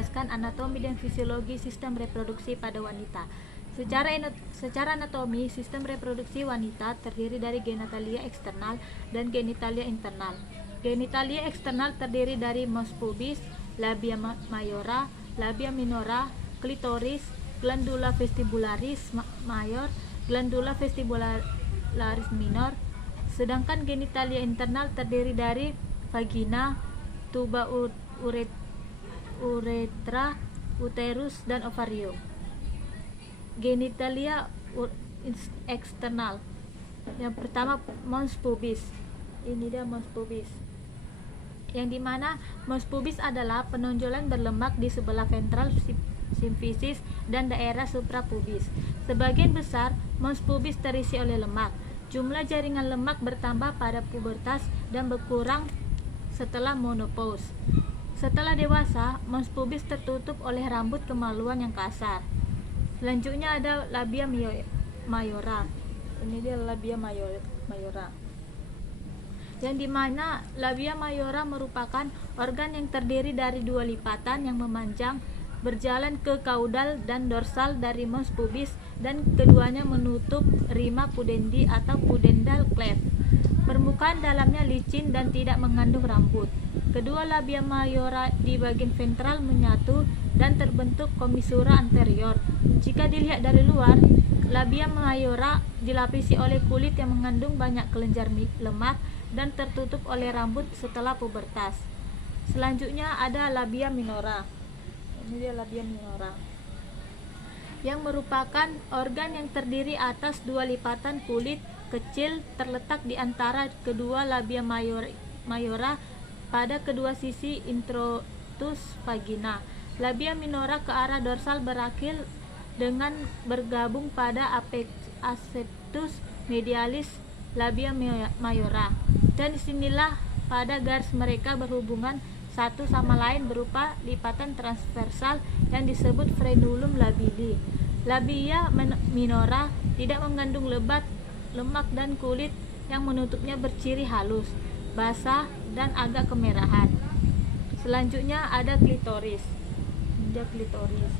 menjelaskan anatomi dan fisiologi sistem reproduksi pada wanita. Secara anatomi, sistem reproduksi wanita terdiri dari genitalia eksternal dan genitalia internal. Genitalia eksternal terdiri dari mons pubis, labia majora, labia minora, klitoris, glandula vestibularis mayor, glandula vestibularis minor. Sedangkan genitalia internal terdiri dari vagina, tuba uretra, uterus, dan ovarium. Genitalia eksternal. Yang pertama mons pubis. Ini dia mons pubis. Yang dimana mons pubis adalah penonjolan berlemak di sebelah ventral simfisis dan daerah suprapubis. Sebagian besar mons pubis terisi oleh lemak. Jumlah jaringan lemak bertambah pada pubertas dan berkurang setelah menopause. Setelah dewasa, mons pubis tertutup oleh rambut kemaluan yang kasar. Selanjutnya ada labia majora. Ini dia labia majora. Yang dimana labia majora merupakan organ yang terdiri dari dua lipatan yang memanjang berjalan ke kaudal dan dorsal dari mons pubis, dan keduanya menutup rima pudendi atau pudendal cleft. Permukaan dalamnya licin dan tidak mengandung rambut. Kedua labia majora di bagian ventral menyatu dan terbentuk komisura anterior. Jika dilihat dari luar, labia majora dilapisi oleh kulit yang mengandung banyak kelenjar lemak dan tertutup oleh rambut setelah pubertas. Selanjutnya ada labia minora. Ini dia labia minora, yang merupakan organ yang terdiri atas dua lipatan kulit kecil terletak di antara kedua labia majora pada kedua sisi introitus vagina. Labia minora ke arah dorsal berakhir dengan bergabung pada aseptus medialis labia majora, dan disinilah pada garis mereka berhubungan satu sama lain berupa lipatan transversal yang disebut frenulum labili. Labia minora tidak mengandung lemak dan kulit yang menutupnya berciri halus, basah, dan agak kemerahan. Selanjutnya ada klitoris. Ini klitoris,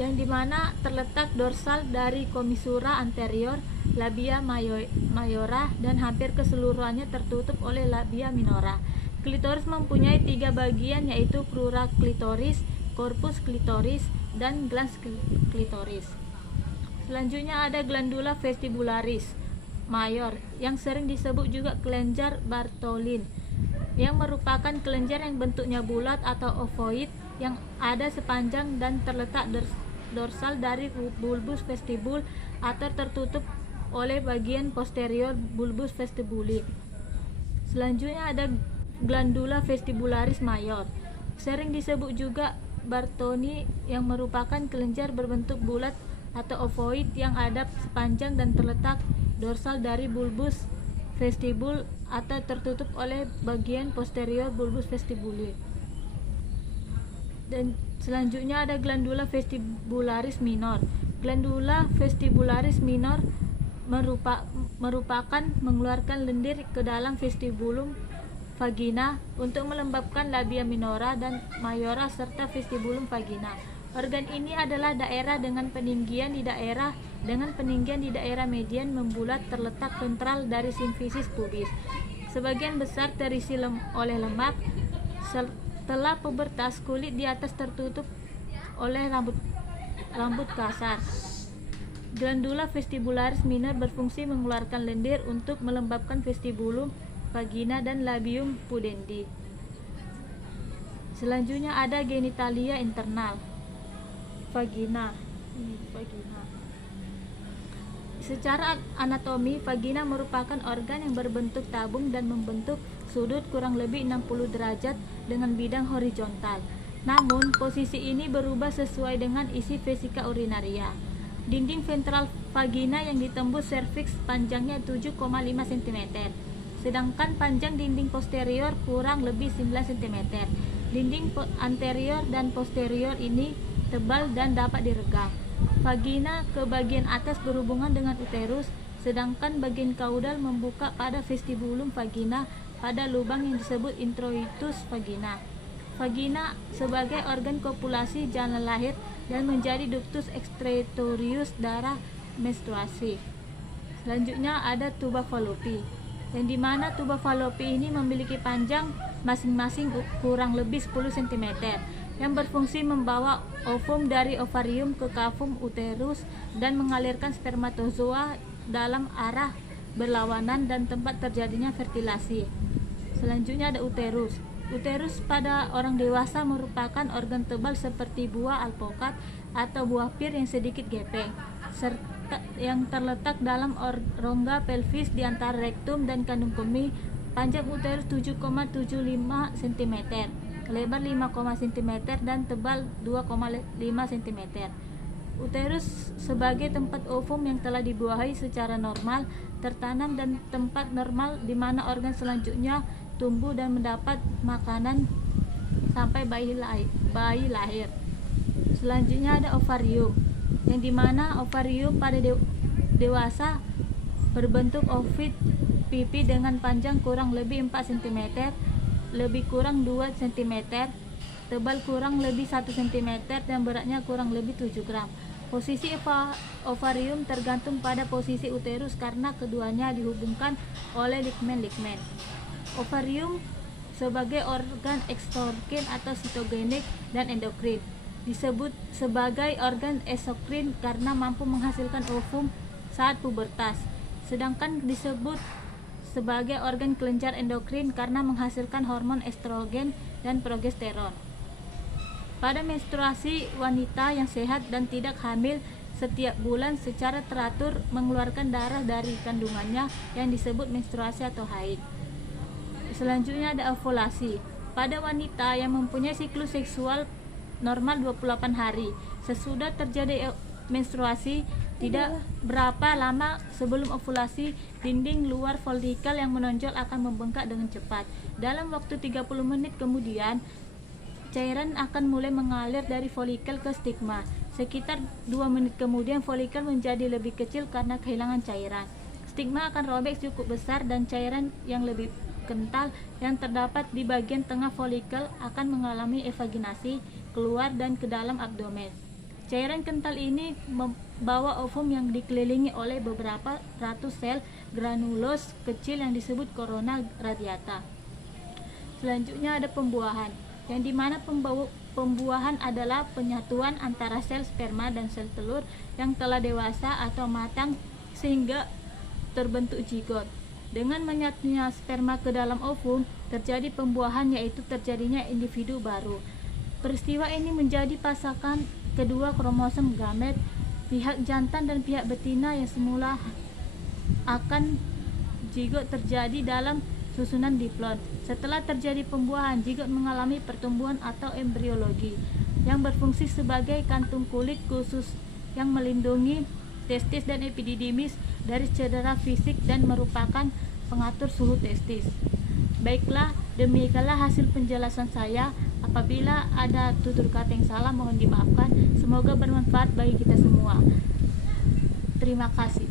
yang dimana terletak dorsal dari komisura anterior labia majora dan hampir keseluruhannya tertutup oleh labia minora. Klitoris mempunyai tiga bagian, yaitu crura klitoris, corpus klitoris, dan glans klitoris. Selanjutnya ada glandula vestibularis mayor, yang sering disebut juga kelenjar Bartholin, yang merupakan kelenjar yang bentuknya bulat atau ovoid yang ada sepanjang dan terletak dorsal dari bulbus vestibul atau tertutup oleh bagian posterior bulbus vestibuli. Selanjutnya ada glandula vestibularis mayor, sering disebut juga Bartoni, yang merupakan kelenjar berbentuk bulat atau ovoid yang ada sepanjang dan terletak dorsal dari bulbus vestibul atau tertutup oleh bagian posterior bulbus vestibuli. Dan selanjutnya ada glandula vestibularis minor. Glandula vestibularis minor merupakan mengeluarkan lendir ke dalam vestibulum vagina untuk melembabkan labia minora dan majora serta vestibulum vagina. Organ ini adalah daerah dengan peninggian di daerah median membulat terletak ventral dari simfisis pubis. Sebagian besar terisi oleh lemak. Setelah pubertas, kulit di atas tertutup oleh rambut kasar. Glandula vestibularis minor berfungsi mengeluarkan lendir untuk melembabkan vestibulum vagina dan labium pudendi. Selanjutnya ada genitalia internal. Vagina. Secara anatomi, vagina merupakan organ yang berbentuk tabung dan membentuk sudut kurang lebih 60 derajat dengan bidang horizontal. Namun, posisi ini berubah sesuai dengan isi vesika urinaria. Dinding ventral vagina yang ditembus serviks panjangnya 7,5 cm, sedangkan panjang dinding posterior kurang lebih 9 cm. Dinding anterior dan posterior ini tebal dan dapat diregam. Vagina ke bagian atas berhubungan dengan uterus, sedangkan bagian kaudal membuka pada vestibulum vagina pada lubang yang disebut introitus vagina. Vagina sebagai organ kopulasi jalan lahir dan menjadi ductus excretorius darah menstruasi. Selanjutnya ada tuba Fallopi, yang dimana tuba Fallopi ini memiliki panjang masing-masing kurang lebih 10 cm, yang berfungsi membawa ovum dari ovarium ke kavum uterus dan mengalirkan spermatozoa dalam arah berlawanan dan tempat terjadinya fertilasi. Selanjutnya ada uterus. Uterus pada orang dewasa merupakan organ tebal seperti buah alpukat atau buah pir yang sedikit gepeng, serta yang terletak dalam rongga pelvis di antara rektum dan kandung kemih. Panjang uterus 7,75 cm, lebar 5, cm dan tebal 2,5 cm. Uterus sebagai tempat ovum yang telah dibuahi secara normal tertanam dan tempat normal di mana organ selanjutnya tumbuh dan mendapat makanan sampai bayi lahir. Selanjutnya ada ovarium, yang dimana ovarium pada dewasa berbentuk ovid pipi dengan panjang kurang lebih 4 cm, lebih kurang 2 cm, tebal kurang lebih 1 cm dan beratnya kurang lebih 7 gram. Posisi ovarium tergantung pada posisi uterus karena keduanya dihubungkan oleh ligmen-ligmen. Ovarium sebagai organ eksogen atau sitogenik dan endokrin. Disebut sebagai organ eksokrin karena mampu menghasilkan ovum saat pubertas. Sedangkan disebut sebagai organ kelenjar endokrin karena menghasilkan hormon estrogen dan progesteron. Pada menstruasi, wanita yang sehat dan tidak hamil setiap bulan secara teratur mengeluarkan darah dari kandungannya yang disebut menstruasi atau haid. Selanjutnya ada ovulasi. Pada wanita yang mempunyai siklus seksual normal 28 hari, sesudah terjadi menstruasi, tidak berapa lama sebelum ovulasi, dinding luar folikel yang menonjol akan membengkak dengan cepat. Dalam waktu 30 menit kemudian, cairan akan mulai mengalir dari folikel ke stigma. Sekitar 2 menit kemudian, folikel menjadi lebih kecil karena kehilangan cairan. Stigma akan robek cukup besar dan cairan yang lebih kental yang terdapat di bagian tengah folikel akan mengalami evaginasi keluar dan ke dalam abdomen. Cairan kental ini membawa ovum yang dikelilingi oleh beberapa ratus sel granulos kecil yang disebut corona radiata. Selanjutnya ada pembuahan, yang dimana pembuahan adalah penyatuan antara sel sperma dan sel telur yang telah dewasa atau matang sehingga terbentuk zigot. Dengan menyatunya sperma ke dalam ovum, terjadi pembuahan, yaitu terjadinya individu baru. Peristiwa ini menjadi pasangan kedua kromosom gamet pihak jantan dan pihak betina yang semula akan zigot terjadi dalam susunan diplon. Setelah terjadi pembuahan, zigot mengalami pertumbuhan atau embriologi yang berfungsi sebagai kantung kulit khusus yang melindungi testis dan epididymis dari cedera fisik dan merupakan pengatur suhu testis. Baiklah, demikianlah hasil penjelasan saya. Apabila ada tutur kata yang salah, mohon dimaafkan. Semoga bermanfaat bagi kita semua. Terima kasih.